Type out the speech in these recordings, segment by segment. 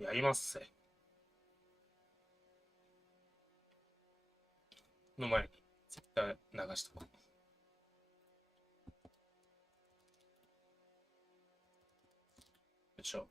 やりますぜ。の前に、絶対流しとこう。よいしょ。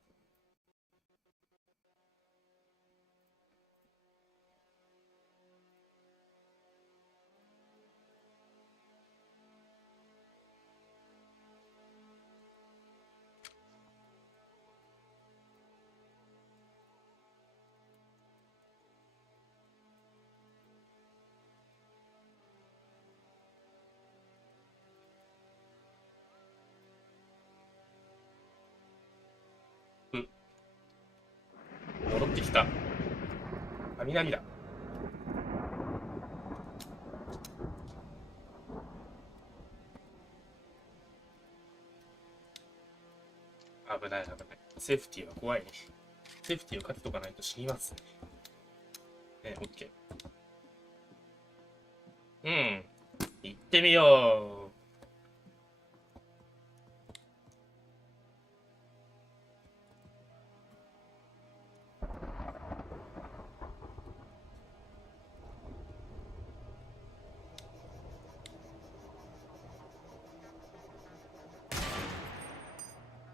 戻ってきた。雷だ。危ない危ない。セーフティーは怖いね。セーフティーをかけとかないと死にますね。オッケー。うん。行ってみよう。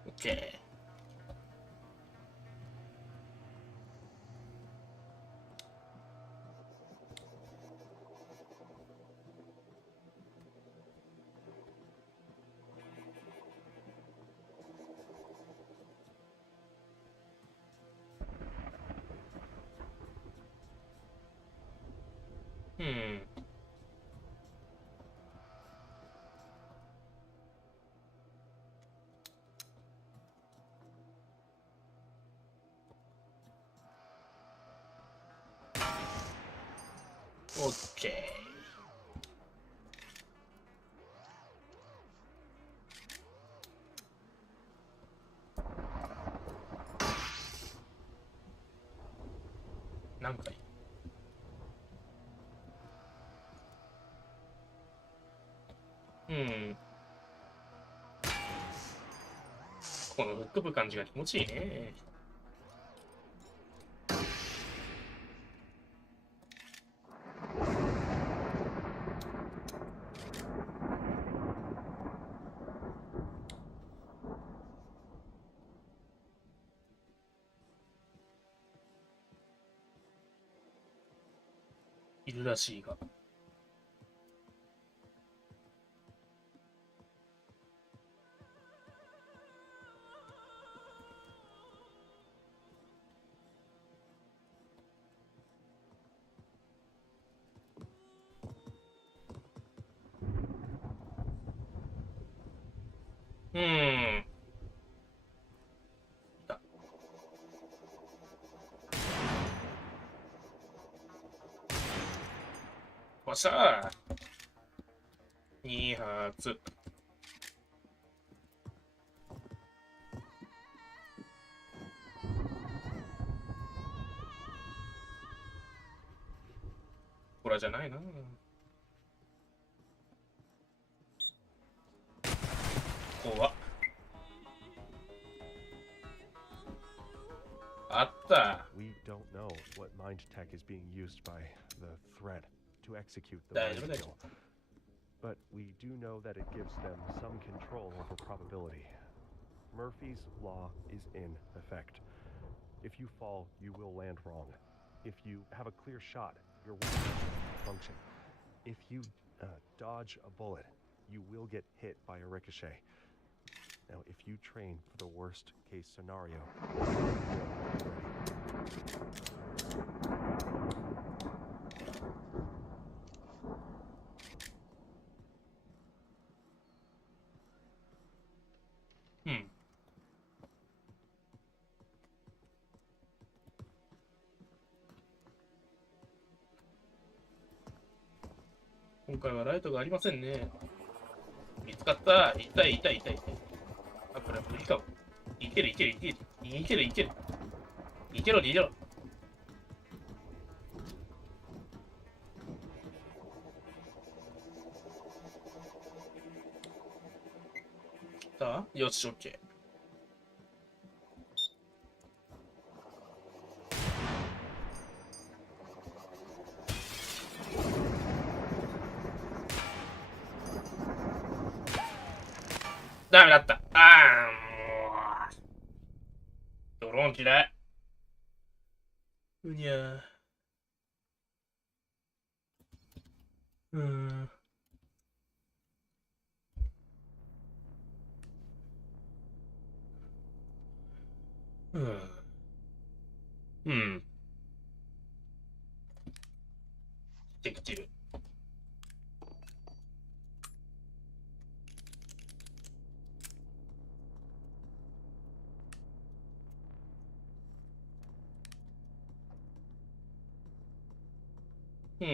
オッケー。うん。オッケー。何回？うん。この吹っ飛ぶ感じが気持ちいいね。いるらしいが。うん。だ。わっしゃー。2発。これじゃないな。怖っ。あった。We don't know what mind tech is being used by the threat to execute the 大丈夫 mind 大丈 kill. But we do know that it gives them some control over probability. Murphy's law is in effect. If you fall, you will land wrong. If you have a clear shot, your weapon will function. If you dodge a bullet, you will get hit by a ricochet. Now, if you train for the worst case scenario, you will be ready. 夫。うん。今回はライトがありませんね。見つかった。痛い痛い痛い痛い。あ、これは無理かも。いけるいけるいける。いけるいける。いけろ逃げろ。さあ、よし、オッケー。ダメだった。あー、もう。ドローン嫌い。うにゃー。うーん。うん。うん。できてる。うん。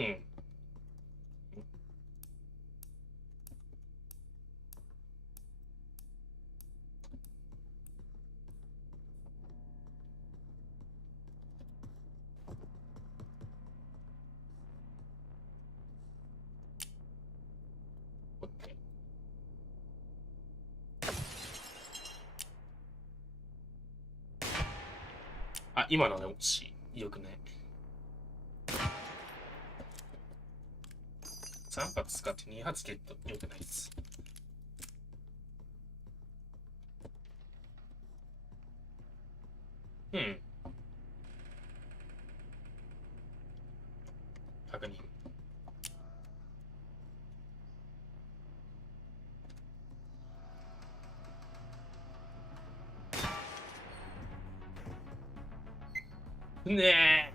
オッケー。あ、今のね、惜しい。よくない。3発使って2発ゲット。よくないです。うん。確認。ねえ。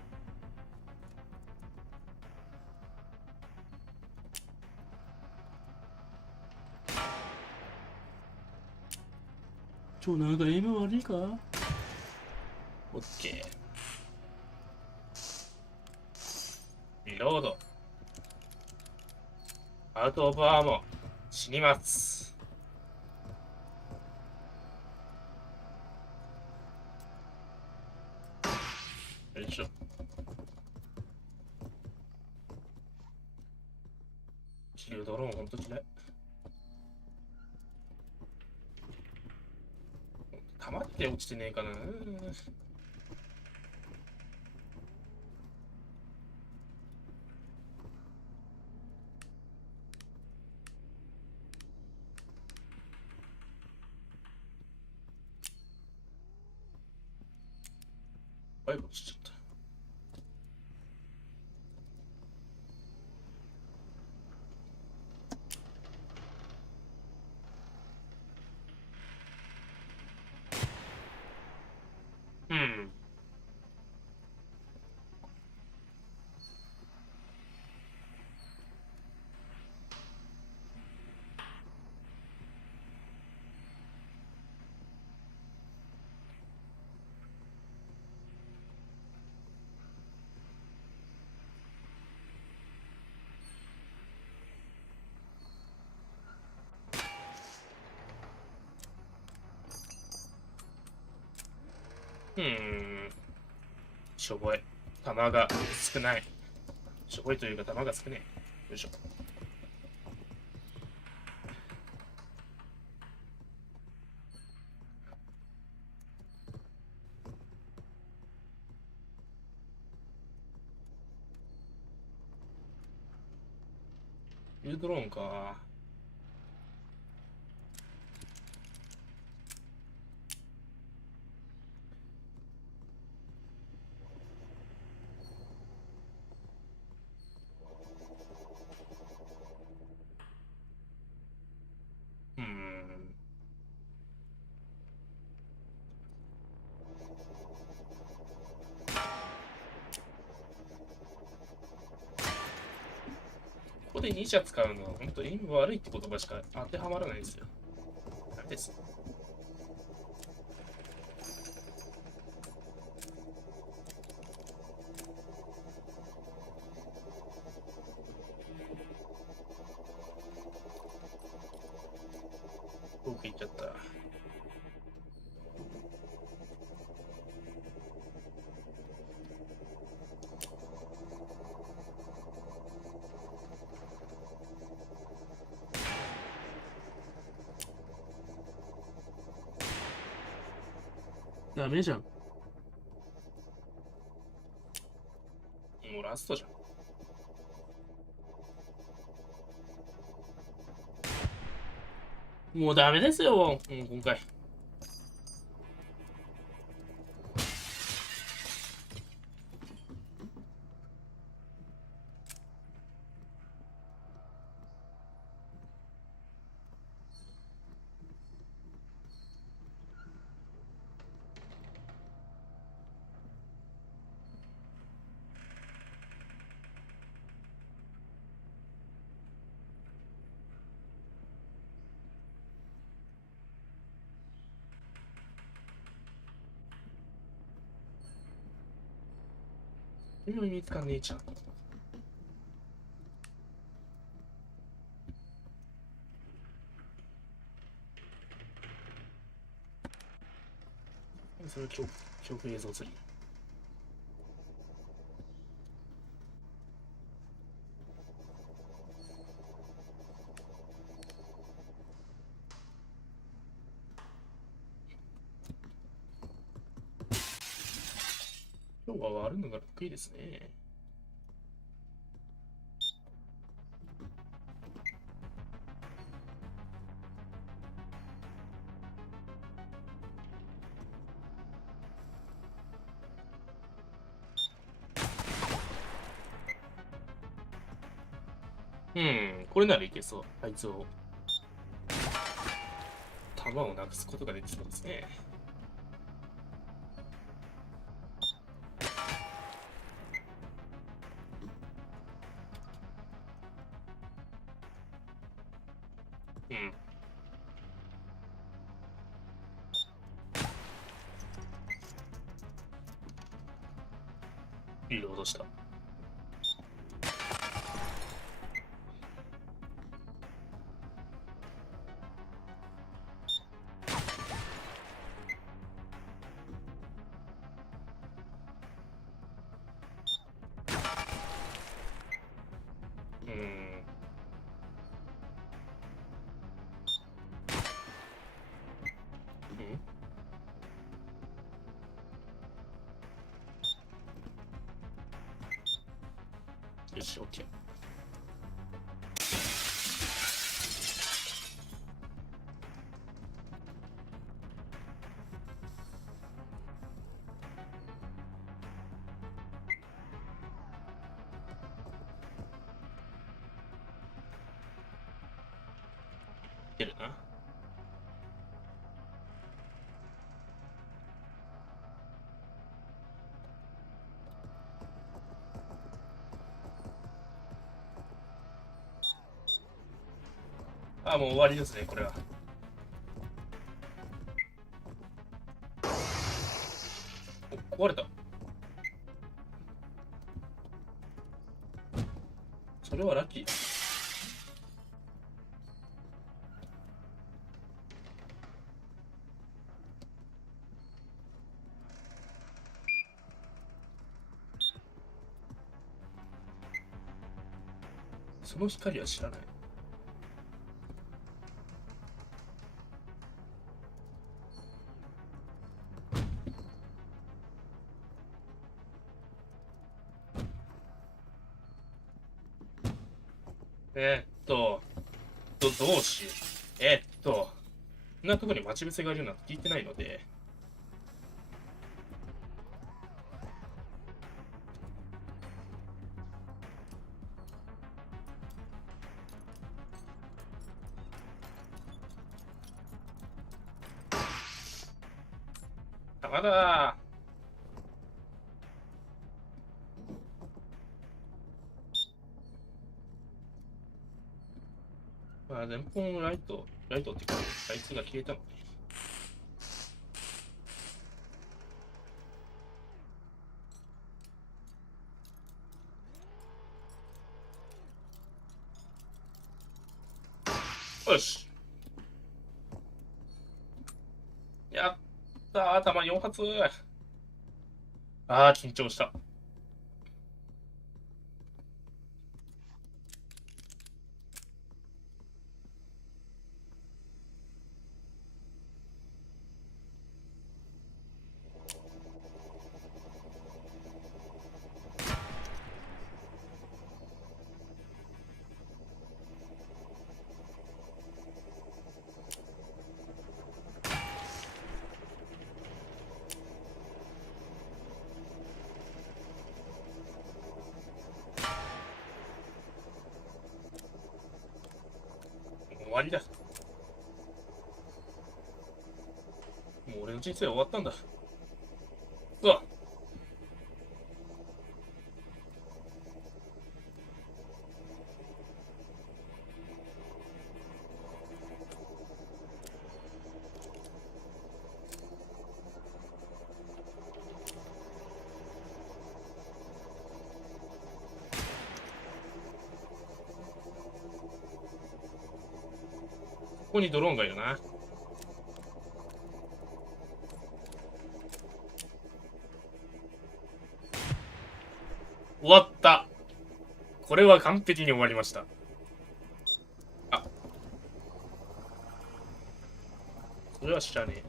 なんかエイム悪いか？オッケー。リロード。アウトオブアーモー。死にます。よいしょ。気流ドローンほんと嫌い。溜まって落ちてねえかな。バイブしちゃった。うん。しょぼい。弾が少ない。しょぼいというか弾が少ない。よいしょ。ユードローンか。ここで2社使うのは本当に意味悪いって言葉しか当てはまらないんですよ。ダメです。遠く行っちゃった。ダメじゃん。もうラストじゃん。もうダメですよ、今回。今見つかんねえじゃん。それ恐怖映像釣り。今日は割るのが得意ですね。これならいけそう。あいつを。弾をなくすことができそうですね。リロードした。よし、OK。出るな。あ、もう終わりですね、これは。お、壊れた。それはラッキーだ。その光は知らない。どうしよう。こんなとこに待ち伏せがいるなんて聞いてないので。弾だー。まあ、前方のライトってか、あいつが消えたのね。よし。やったー、弾4発。あー、緊張した。俺の人生は終わったんだ。そう。ここにドローンがいるな。終わった。これは完璧に終わりました。あ。それは知らね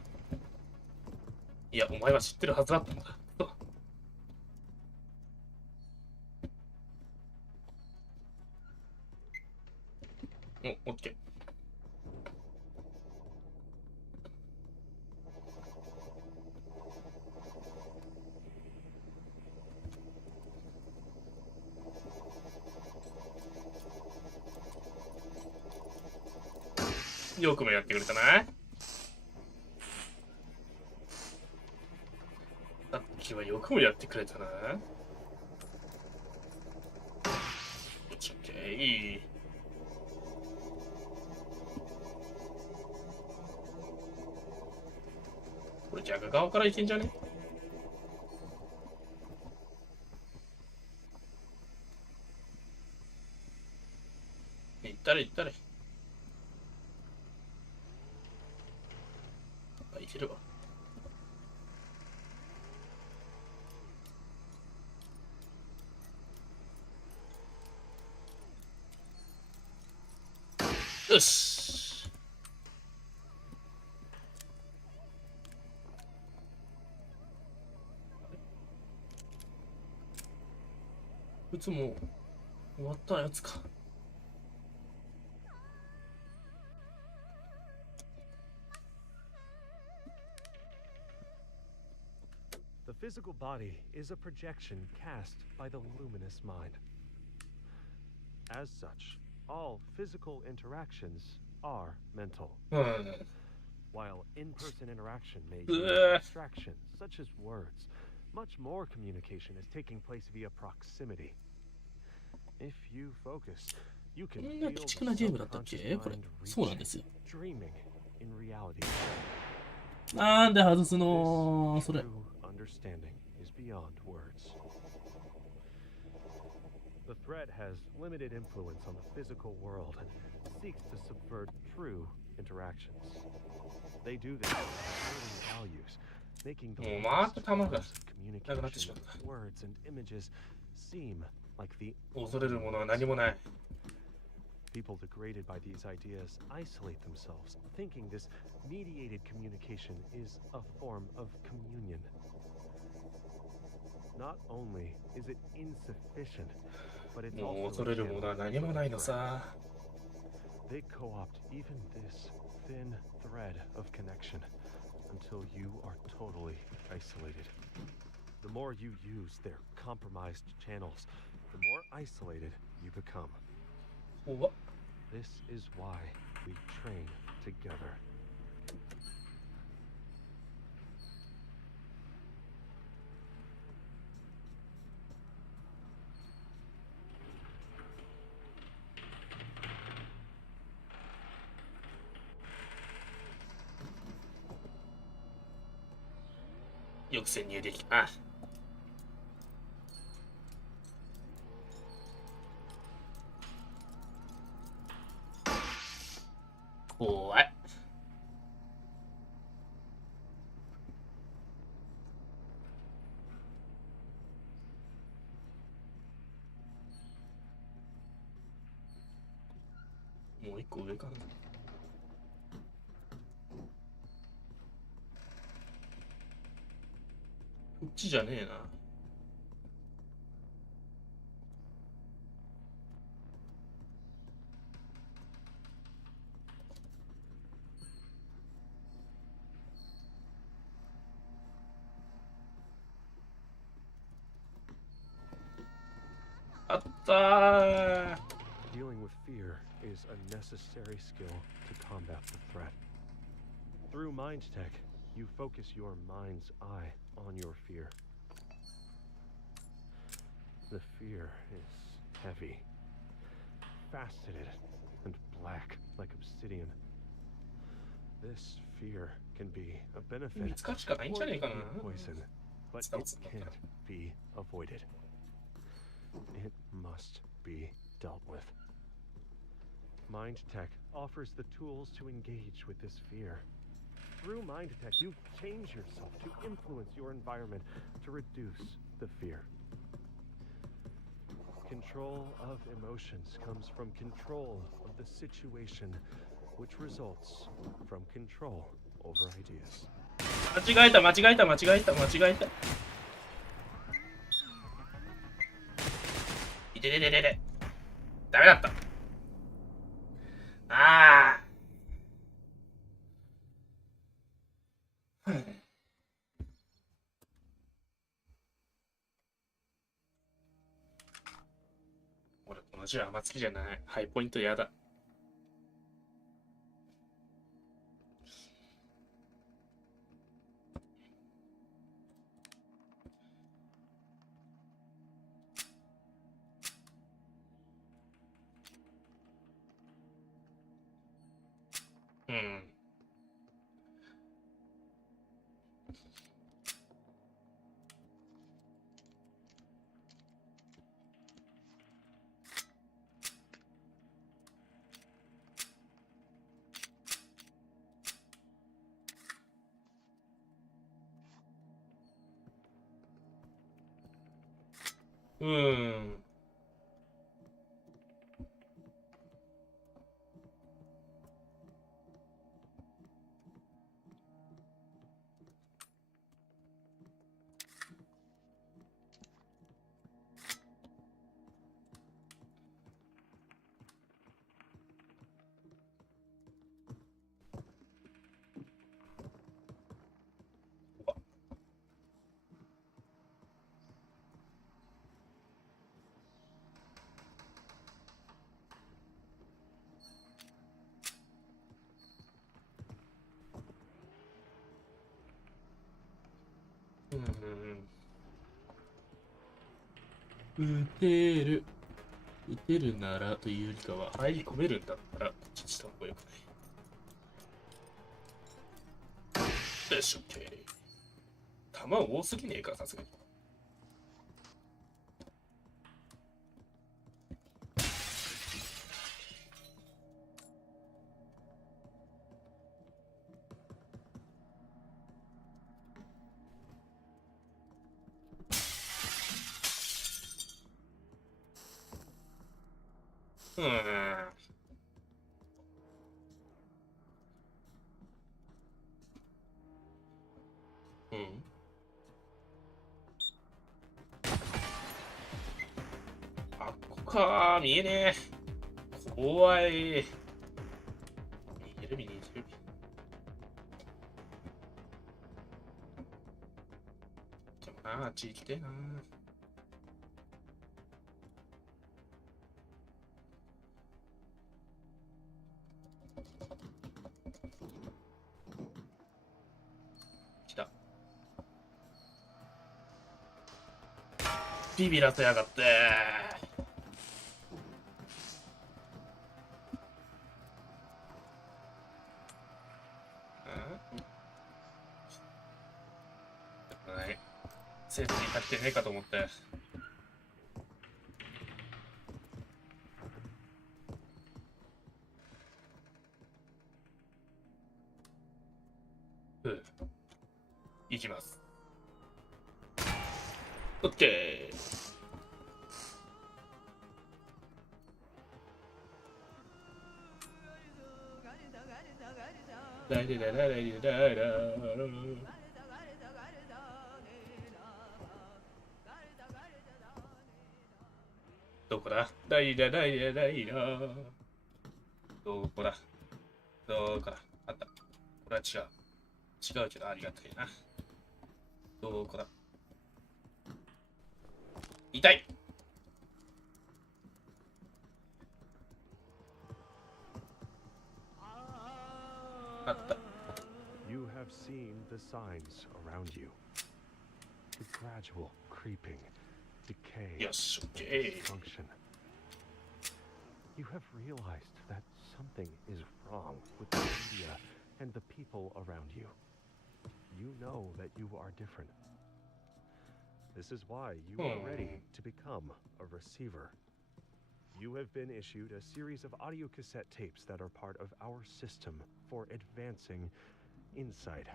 え。いや、お前は知ってるはずだったんだ。オッケー。よくもやってくれたな。さっきはよくもやってくれたな。オッケー、いい。これ逆側から行けんじゃね？行ったれ行ったれ。あ、行けるわ。よし。いつも終わったやつか。The physical body is a projection cast by the luminous mind. As such, all physical interactions are mental. While in-person interaction may use abstraction, such as words, much more communication is taking place via proximity. If you focus, you can feel the subconscious mind reaching, dreaming in reality. なんで外すのそれ。Understanding is beyond words. The threat has limited influence on the physical world and seeks to subvert true interactions. They do this by creating values, making the forms of communication, words and images seem like the People degraded by these ideas isolate themselves, thinking this mediated communication is a form of communion. Not only is it insufficient, but it's also a threat. They co-opt even this thin thread of connection until you are totally isolated. The more you use their compromised channels, the more isolated you become. What? This is why we train together. Yok sen yedik. Ah. What? もう一個上かな。こっちじゃねえな。あったー。Dealing with fear is a necessary skill to combat the threat. Through mind tech, You focus your mind's eye on your fear. The fear is heavy, faceted, and black like obsidian. This fear can be a benefit 見つかるしかないんじゃねえかな。 or poison, but it can't be avoided. It must be dealt with. Mind Tech offers the tools to engage with this fear. Through Mind Tech, you change yourself to influence your environment to reduce the fear. Control of emotions comes from control of the situation, which results from control over ideas. 間違えた。いててててて。ダメだった。ああ。俺、この字はあんま好きじゃない。ハイポイントやだ。うん。撃てるならというよりかは入り込めるんだったらこっちした方がよくない。よし、オッケー。弾多すぎねえか、さすがに。あっこかー、見えねえ。怖い。逃げる。でもな、あっち行きてえな。来た。ビビらせやがって。セーフに立ってねえかと思って。行きます。オッケー。ライラララライラララ。どこだライラライラライラ。どこだどこだあった。これは違う。違うけどありがたいな。どこだ痛い。あった。You have seen the signs around you. The gradual creeping, decay, Yes, okay. dysfunction. You have realized that something is wrong with the media and the people around you. You know that you are different. This is why you are ready to become a receiver. You have been issued a series of audio cassette tapes that are part of our system for advancing insight.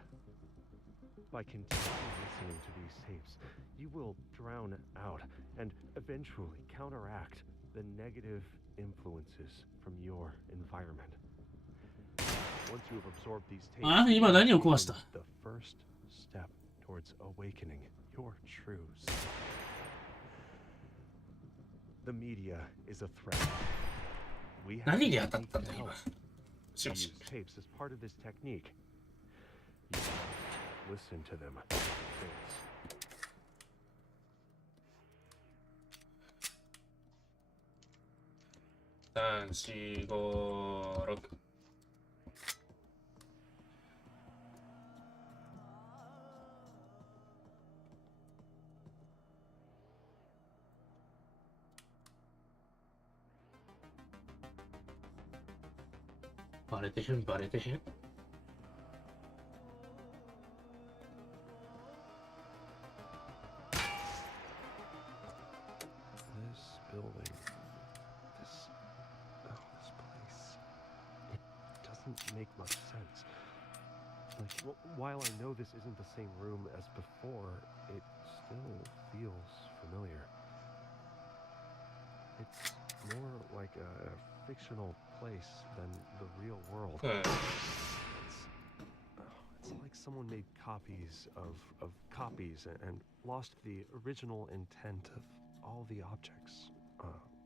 By continuing listening to these tapes, you will drown out and eventually counteract the negative influences from your environment. Once you have absorbed these tapes, 今何を壊した the first step towards awakening your true self. The media is a threat. We have 何に当たったんだ to 今 help. し We もし use tapes as part of this technique. You listen to them.3、4、5、6。バレてへん、バレてへん。This building, this place, it doesn't make much sense. Like, while I know this isn't the same room as before, it still feels familiar. It's more like a fictional place than the real world. It's like someone made copies of copies and lost the original intent of all the objects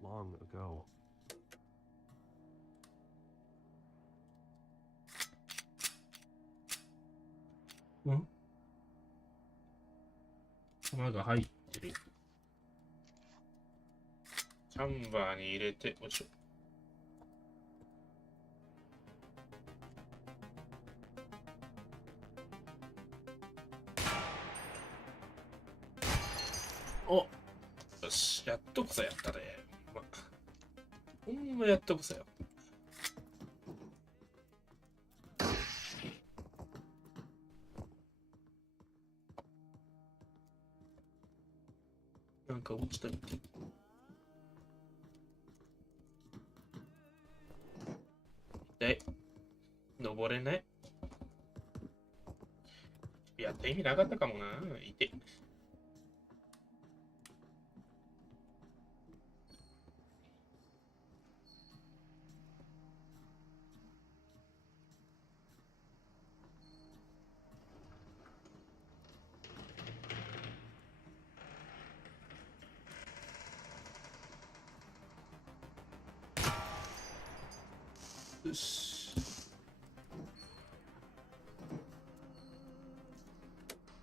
long ago. Hmm? 弾が入ってる。チャンバーに入れて、よいしょ。お、よし、やっとこそやったね。ほんまやっとこそよ。なんか落ちたみたい。痛い。登れない。やった意味なかったかもな。痛い。よし。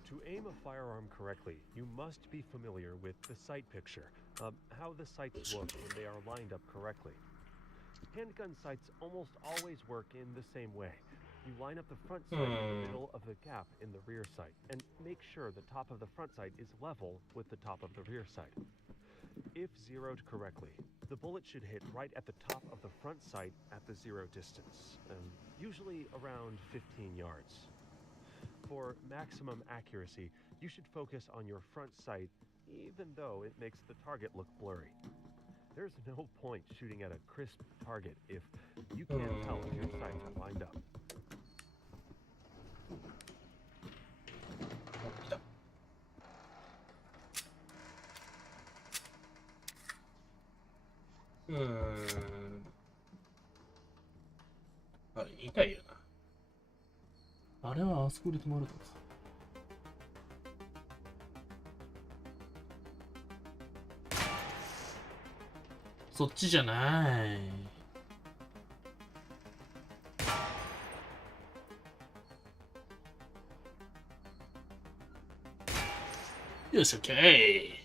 To aim a firearm correctly, you must be familiar with the sight picture, how the sights look when they are lined up correctly. Handgun sights almost always work in the same way. You line up the front sight in the middle of the gap in the rear sight, and make sure the top of the front sight is level with the top of the rear sight. If zeroed correctly, the bullet should hit right at the top of the front sight at the zero distance, usually around 15 yards. For maximum accuracy, you should focus on your front sight, even though it makes the target look blurry. There's no point shooting at a crisp target if you can't tell if your sights are lined up. 来た。あれ、痛いよな。あれはあそこで止まるとか。そっちじゃない。よし、オッケー。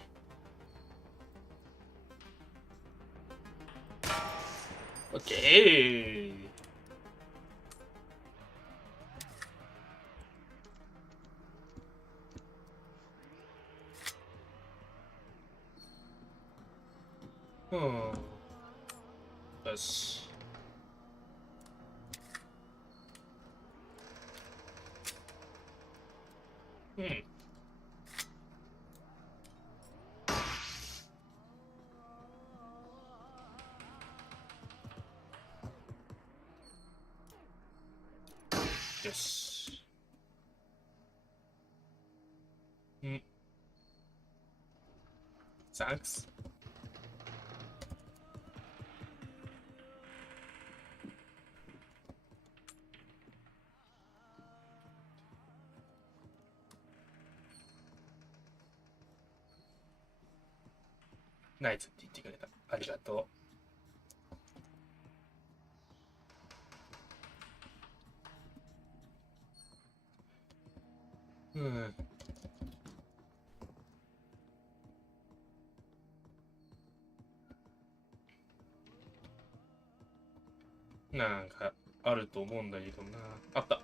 オッケー。うん。よし。うん。よし。うん。サンクス。ナイツって言ってくれた。ありがとう。うん。なんか、あると思うんだけどな。あった。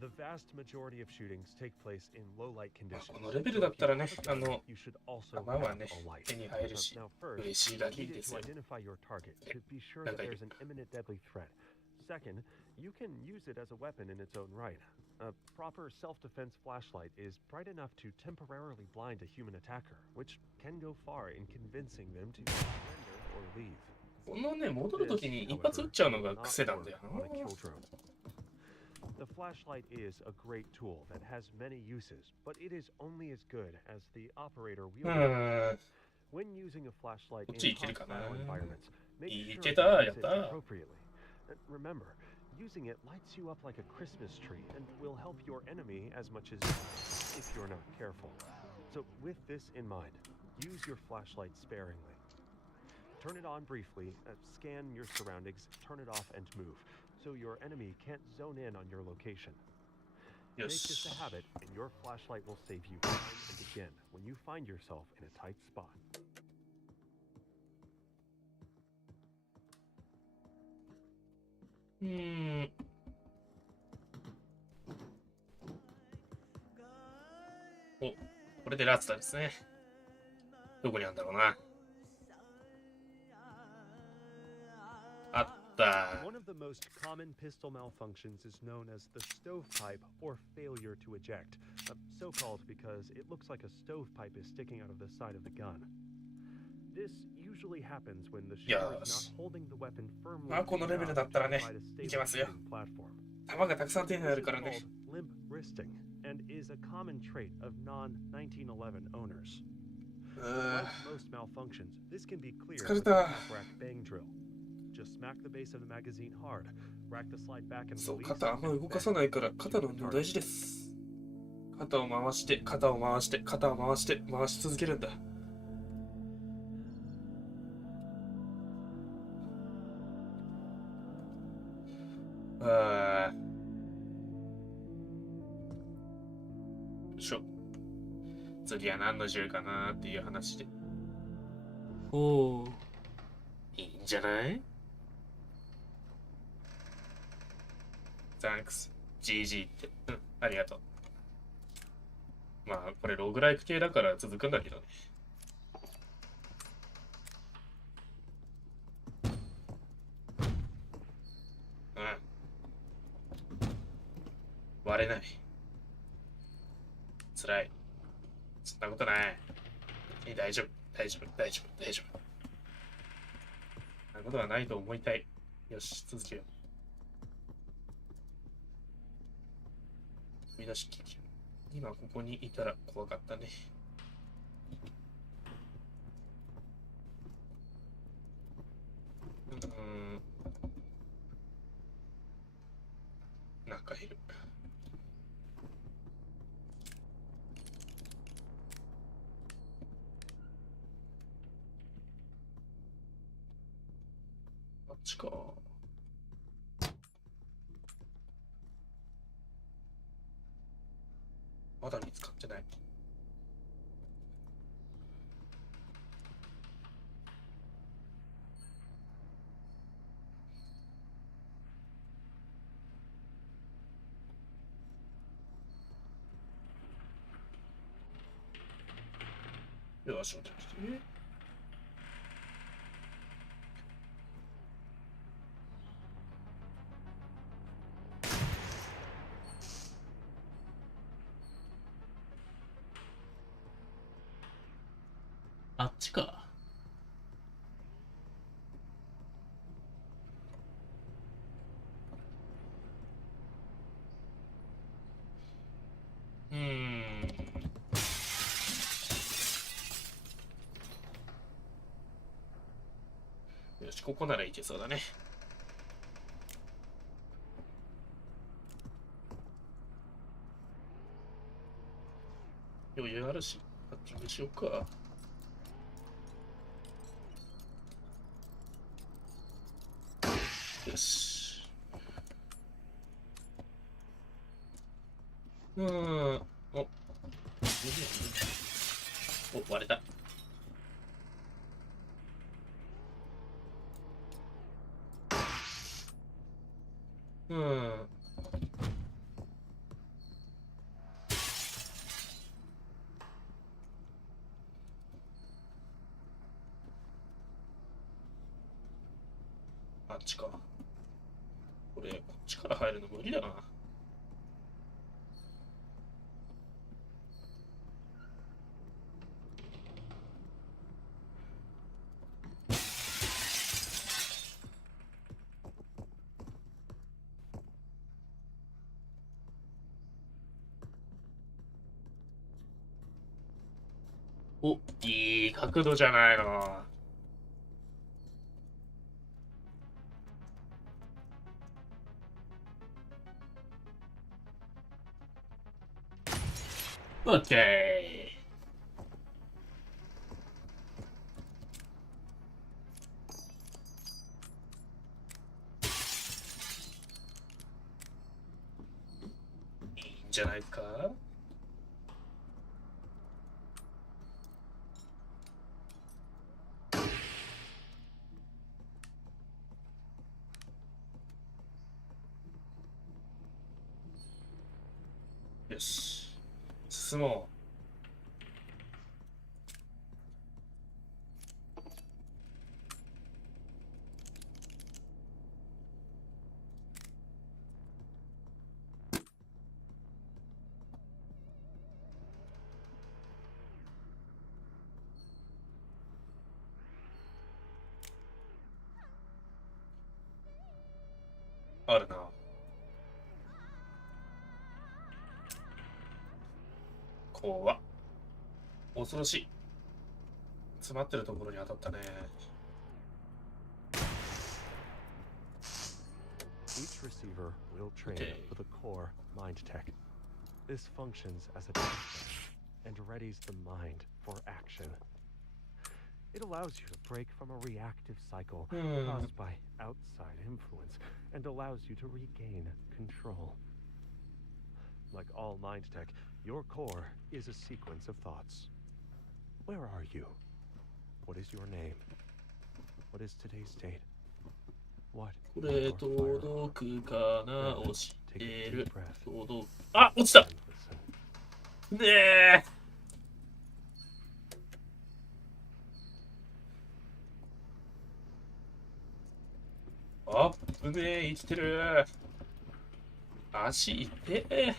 The vast majority of shootings take place in low light こ conditions. のレベル So だっ if た you らね、have a gun, you should also 弾は have ね、 a light. 手に入るし、 Now first, 嬉しい you だけ need で it す to よ。 identify your target to be sure なん that かいる。 there's an imminent deadly threat. Second, you can use it as a weapon in its own right. A proper self-defense flashlight is bright enough to temporarily blind a human attacker, which can go far in convincing them to surrender or leave. このね、戻ると This, きに一発撃っ however, ちゃうの will が not 癖なんだ work よ on a な。 kill drone. The flashlight is a great tool that has many uses, but it is only as good as the operator う wielding it. ーん。 When using a flashlight こっ in ちいけるかな。 hostile environments, make い sure け you た、や use っ it た。 appropriately. Remember, using it lights you up like a Christmas tree and will help your enemy as much as you if you're not careful. So with this in mind, use your flashlight sparingly. Turn it on briefly, scan your surroundings, turn it off and move, so your enemy can't zone in on your location. よ Make this し。 a habit, and your flashlight will save you time and again when you find yourself in a tight spot. うーん。お、これでラストですね。どこにあるんだろうな。あった。 One of the most common pistol malfunctions is known as the stovepipe or failure to eject, so called because it looks like a stovepipe is sticking out of the side of the gun. This usually happens when the shooter is not holding the weapon firmly まあ、このレベルだ enough ったら to ね、 provide a いけ stable ますよ。 shooting platform. 弾がたくさん手に入 This る is からね。 called limp wristing and is a common trait of non-1911 owners. うーん。 Like most malfunctions, this can be cleared 疲れ with a た。 half-rack bang drill. Just smack the base of the magazine hard, rack the slide back and そう、 release, 肩あんま and 動か then さないから、肩 shoot の the 運動 target. 大事です。肩を回して、肩を回して、肩を回して、回し続けるんだ。あー。よいしょ。次は何の銃かなーっていう話で。おー。いいんじゃない？ Thanks。GG って。うん、ありがとう。まあ、これログライク系だから続くんだけどね。うん。割れない。辛い。そんなことない。大丈夫、大丈夫、大丈夫、大丈夫。そんなことはないと思いたい。よし、続けよう。飛び出し危険。今ここにいたら怖かったね。なんかいる。あっちか。まだ見つかってない。よし、待って。あっちか。よし、ここならいけそうだね。余裕あるし、パッティングしようか。よし。お、割れた。あっちか。これ、こっちから入るの無理だな。お、いい角度じゃないの。オッケー。いいんじゃないか。よし。進もう。あるな。怖っ。恐ろしい。詰まってるところに当たったね。Each receiver will train with a core mind tech. This functions as a defense and readies the mind for action. It allows you to break from a reactive cycle caused by outside influence and allows you to regain control. Like all mind tech, your core is a sequence of thoughts. Where are you? What is your name? What is today's date? What こ is れ your 届くかな。 firearm? 押し Take て a る deep。breath 届く。あ、落ちた。 and listen. ねえ。あぶねえ、生きてる。足痛え。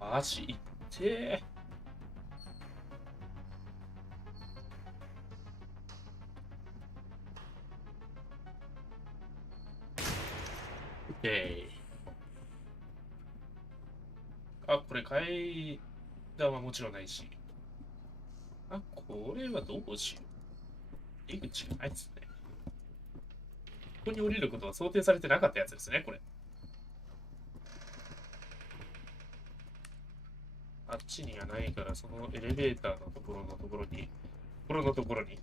足痛え。あ、これ階段はもちろんないし。あ、これはどうしよう。出口がないですね。ここに降りることは想定されてなかったやつですね、これ。あっちにはないから、そのエレベーターのところに、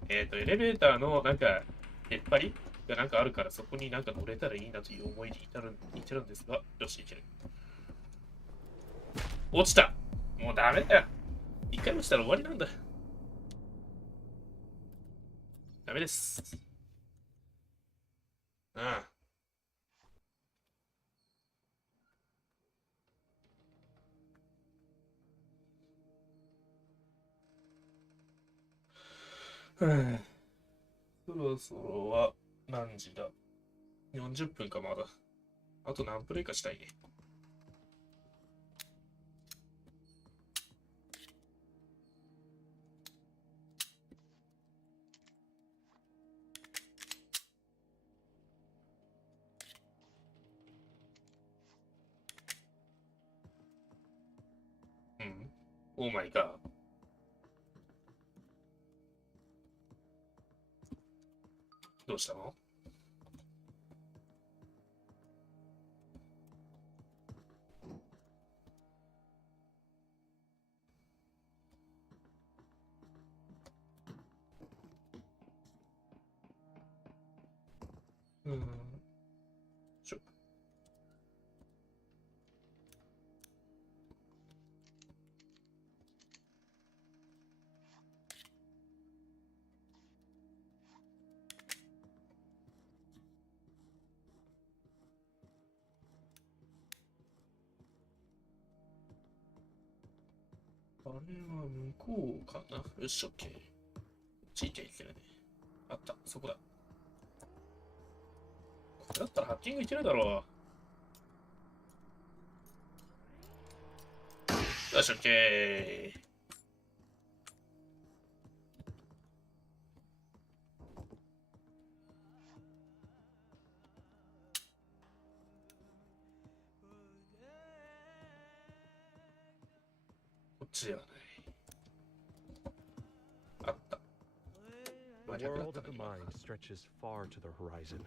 エレベーターのなんか、出っ張りがなんかあるから、そこになんか乗れたらいいなという思いに至るんですが、よし、いける。落ちた。もうダメだよ。一回落ちたら終わりなんだ。ダメです。うん。そろそろは何時だ？ 40 分かまだ。あと何プレイかしたいね。オーマイガー。どうしたの？しょ。あれは向こうかな。よし、オッケー。こっち行きゃいけないね。あった、そこだ。これだったらハッキングいけるだろう。よし、オッケー。こっちではない。あった。The world of the mind stretches far to the horizon.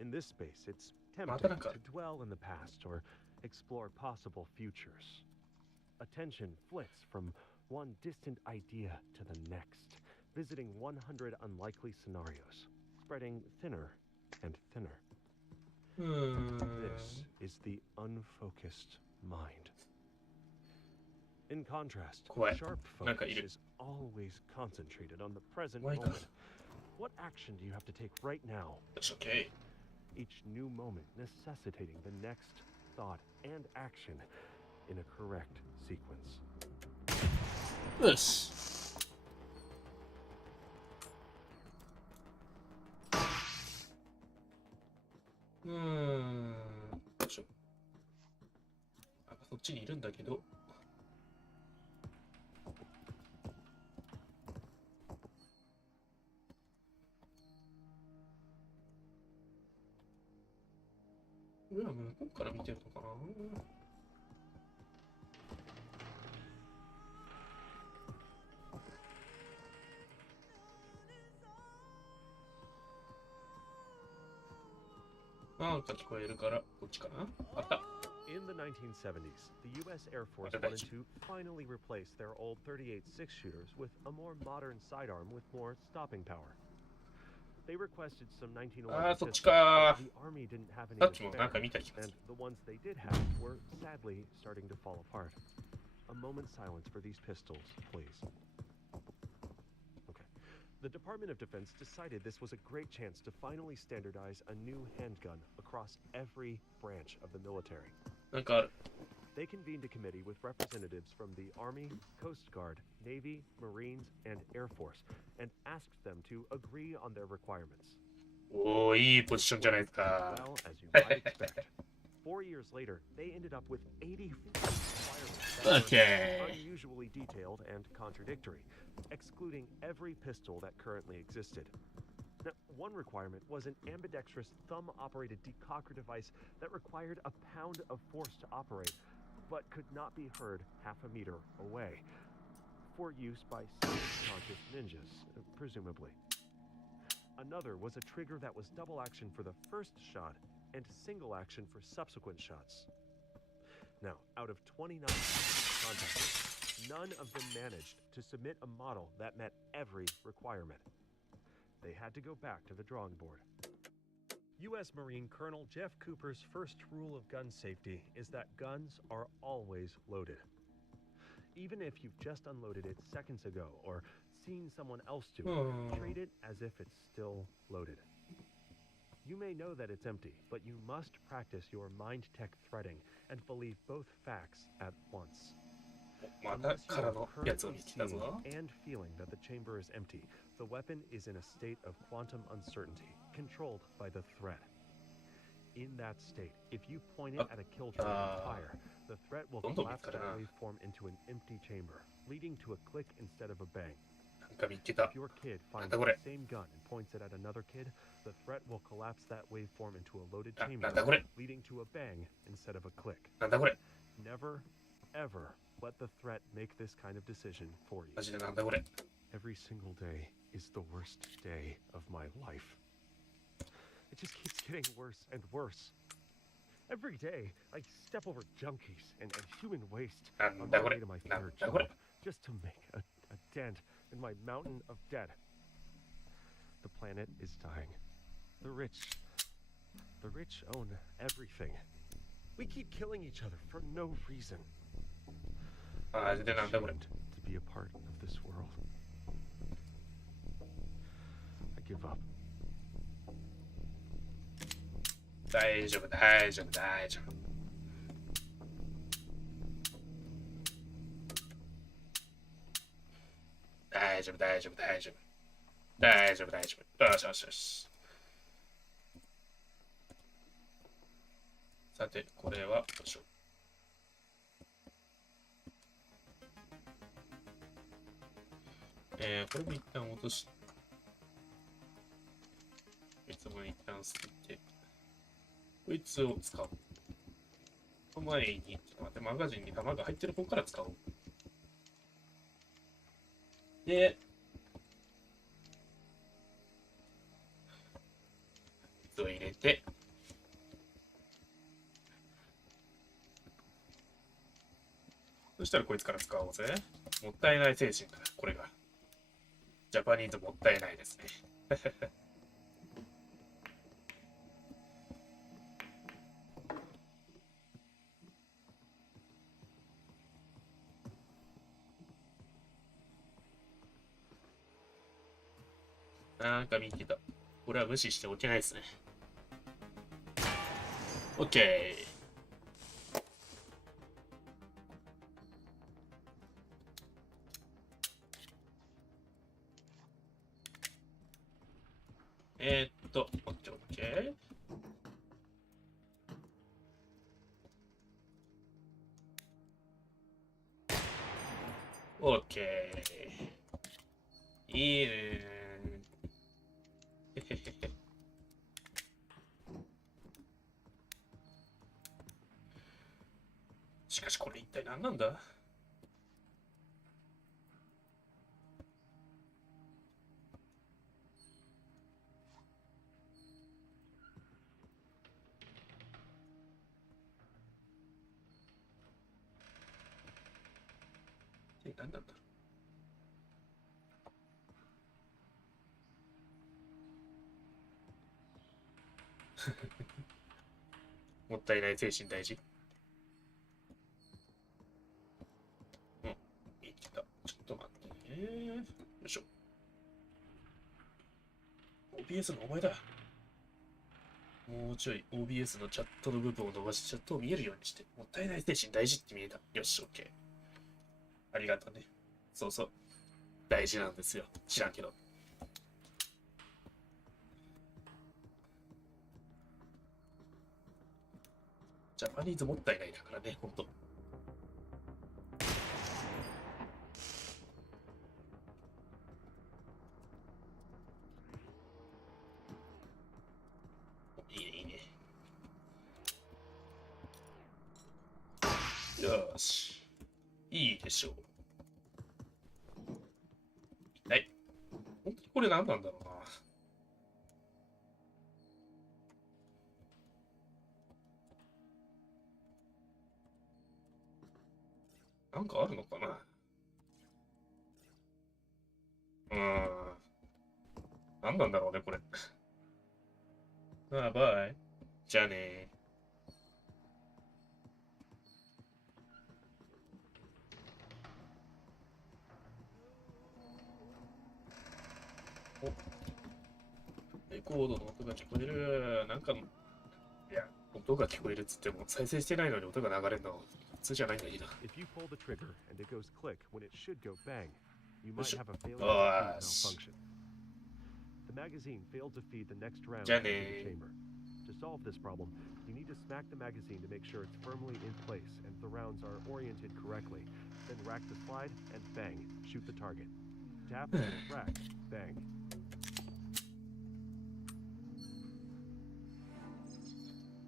In this space, it's tempting to dwell in the past or explore possible futures. Attention flits from one distant idea to the next, visiting 100 unlikely scenarios, spreading thinner and thinner. This is the unfocused mind. In contrast, sharp focus is always concentrated on the present moment. What action do you have to take right now? That's okay. Each new moment necessitating the next thought and action in a correct sequence. This.よいしょ。そっちにいるんだけど。俺ら向こうから見てるのかな。なんか聞こえるからこっちかな。あった。In the 1970s, the U.S. Air Force wanted to finally replace their old .38 six-shooters with a more modern sidearm with more stopping power. They requested some 1911 pistols, but the Army didn't have any to spare, and the ones they did have were sadly starting to fall apart. A moment's silence for these pistols, please. Okay. The Department of Defense decided this was a great chance to finally standardize a new handgun across every branch of the military. They convened a committee with representatives from the Army, Coast Guard, Navy, Marines, and Air Force, and asked them to agree on their requirements. おー、いいポジションじゃないですか。Well, as you might expect, 4 years later, they ended up with 84 requirements that were unusually detailed and contradictory, excluding every pistol that currently existed. Now, one requirement was an ambidextrous thumb-operated decocker device that required a pound of force to operate, but could not be heard half a meter away, for use by conscious ninjas, presumably. Another was a trigger that was double action for the first shot and single action for subsequent shots. Now, out of 29 contactors, none of them managed to submit a model that met every requirement. They had to go back to the drawing board. U.S. Marine Colonel Jeff Cooper's first rule of gun safety is that guns are always loaded. Even if you've just unloaded it seconds ago or seen someone else do it, treat it as if it's still loaded. You may know that it's empty, but you must practice your mind tech threading and believe both facts at once. Unless you are currently seeing and feeling that the chamber is empty, the weapon is in a state of quantum uncertainty, controlled by the threat. In that state, if you point it at a kill tray and fire, the threat will collapse that waveform into an empty chamber, leading to a click instead of a bang. If your kid finds the same gun and points it at another kid, the threat will collapse that waveform into a loaded chamber, leading to a bang instead of a click. Never, ever let the threat make this kind of decision for you. マジでなんだこれ。 Every single day is the worst day of my life. It just keeps getting worse and worse. Every day, I step over junkies and human waste on my way to my third job just to make a dent in my mountain of debt. The planet is dying. The rich own everything. We keep killing each other for no reason. I'm ashamed to be a part of this world. I give up. 大丈夫、大丈夫、大丈夫。大丈夫、大丈夫、大丈夫。大丈夫、大丈夫。よしよしよし。さて、これはどうしよう。これも一旦落とし、いつも一旦捨てて、こいつを使おう。その前に、ちょっと待って、マガジンに弾が入ってる方から使おう。で、こいつを入れて、そしたらこいつから使おうぜ。もったいない精神だ、これが。ジャパニーズもったいないですね。なんか見つけた。これは無視しておけないですね。OK。OK。OK。いいね。しかしこれ一体何なんだ？何なんだろう。もったいない精神大事。うん、いけた。ちょっと待ってね。よいしょ。OBS のお前だ。もうちょい OBS のチャットの部分を伸ばしチャットを見えるようにして。もったいない精神大事って見えた。よし、OK。ありがとうね。そうそう。大事なんですよ。知らんけど。ジャパニーズもったいないだからね、ほんと。いいね、いいね。よーし。いいでしょう。はい。本当にこれ何なんだろうな。なんかあるのかな。何なんだろうね、これ。ああ、バイ。じゃあねー。レコードの音が聞こえる。なんか、いや、音が聞こえるっつっても再生してないのに音が流れるの普通じゃないんだけど。If you pull the trigger and it goes click when it should go bang, you might have a failure Oh, to feed malfunction. The magazine failed to feed the next round Jenny. into the chamber. To solve this problem, you need to smack the magazine to make sure it's firmly in place and the rounds are oriented correctly. Then rack the slide and bang, shoot the target. Tap, rack, bang.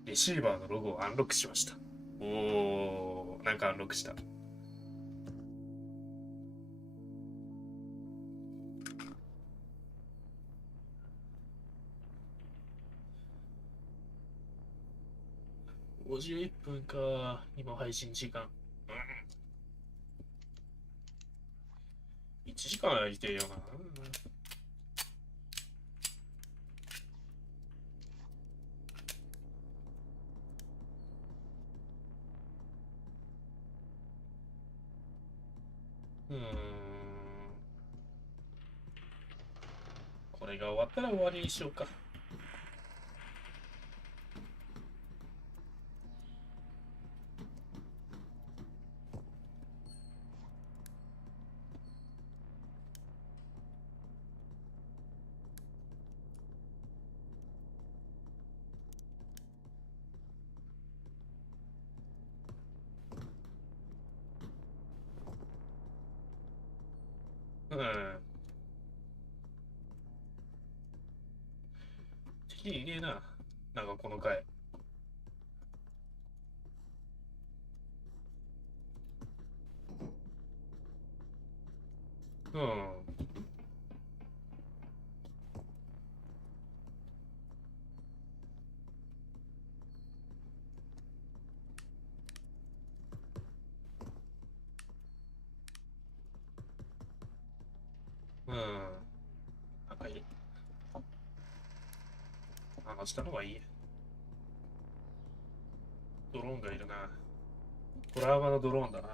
レシーバーのロゴをアンロックしました。おー、なんかアンロックした。51分か、今配信時間。1時間空いてるよな。これが終わったら終わりにしようか。敵いねえな。なんかこの回。うん。なんかいる。下の方がいい。ドローンがいるな。トラウマのドローンだな。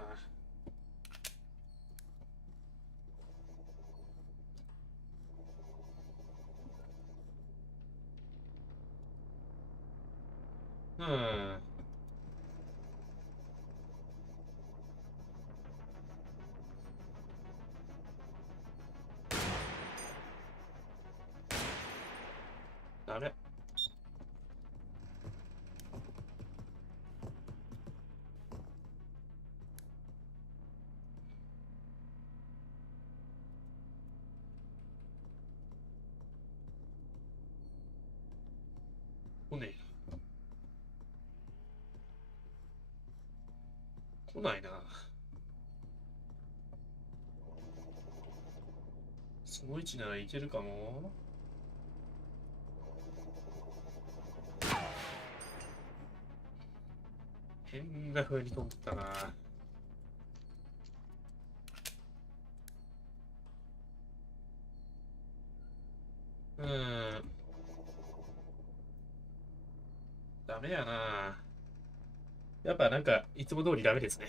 ダメ。来ねえ。来ないな。その位置ならいけるかも。変な風に飛んでたな。ダメやな。やっぱなんか、いつも通りダメですね。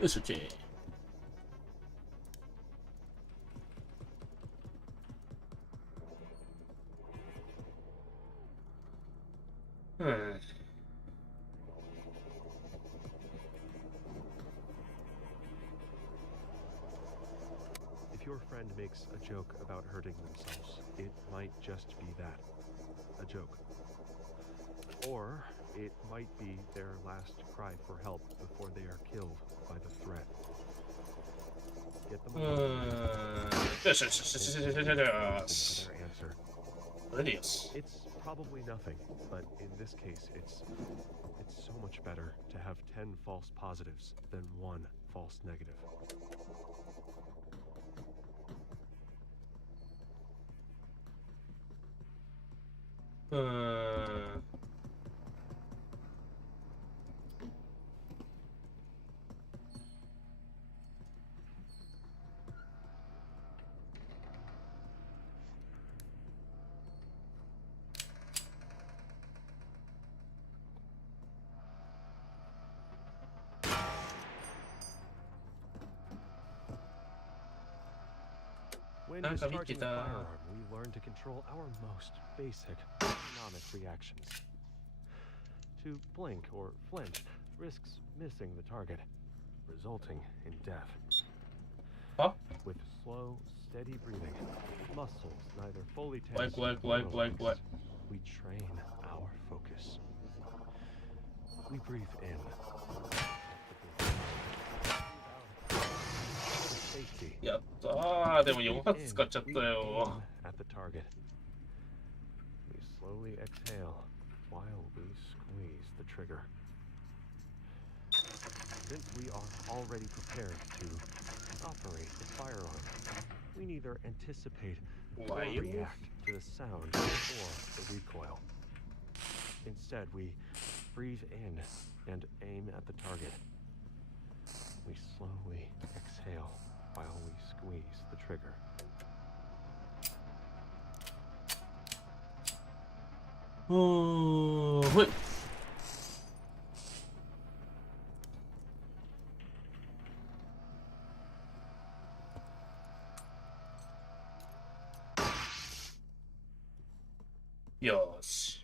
よし、オッケー。If your friend makes a joke about hurting themselves, it might just be that, a joke. Or it might be their last cry for help before they are killed by the threat. Get themよしよしよしよしよしよしよし。 their answer. これでよし。 It's probably nothing, but in this case, it's so much better to have 10 false positives than 1 false negative. Hmm. なんか見てた。 When discharging a firearm, we learn to control our most basic autonomic reactions. To blink or flinch risks missing the target, resulting in death. Huh? With slow, steady breathing, muscles neither fully tense What? nor relaxed, we train our focus. We breathe in. Safety. やったー。でも4発使っちゃったよ。 At the target. We slowly exhale while we squeeze the trigger. Since we are already prepared to operate the firearm, we neither anticipate or react to the sound or the recoil. Instead, we breathe in and aim at the target. We slowly exhale while we squeeze the trigger. Hoi. Yoし。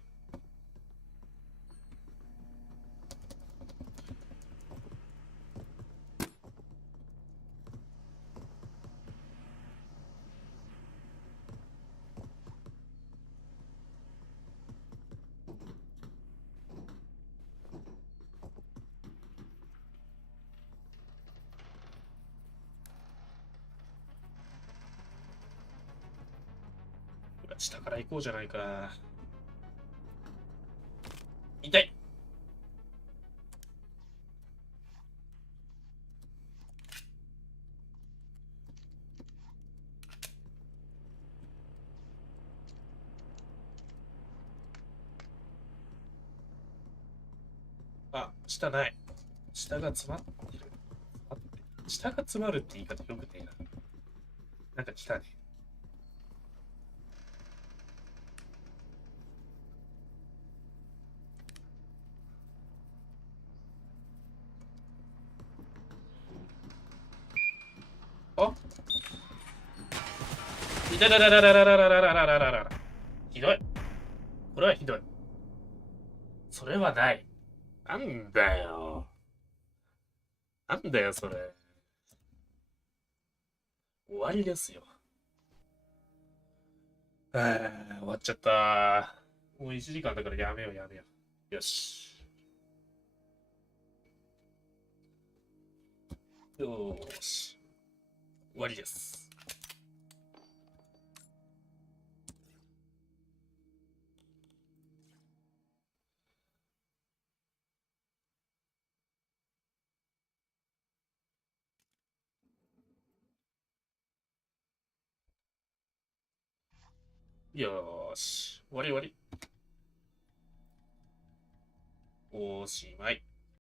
下から行こうじゃないか。痛い。あ、下ない。下が詰まってる。下が詰まるって言い方よくねえな。なんか来たね。あ、いたららららららららららららら。ひどい。これはひどい。それはない。なんだよ。なんだよ、それ。終わりですよ。終わっちゃった。もう1時間だからやめようやめよう。よし。よーし。終わりです。よーし。終わり終わり。おしまい。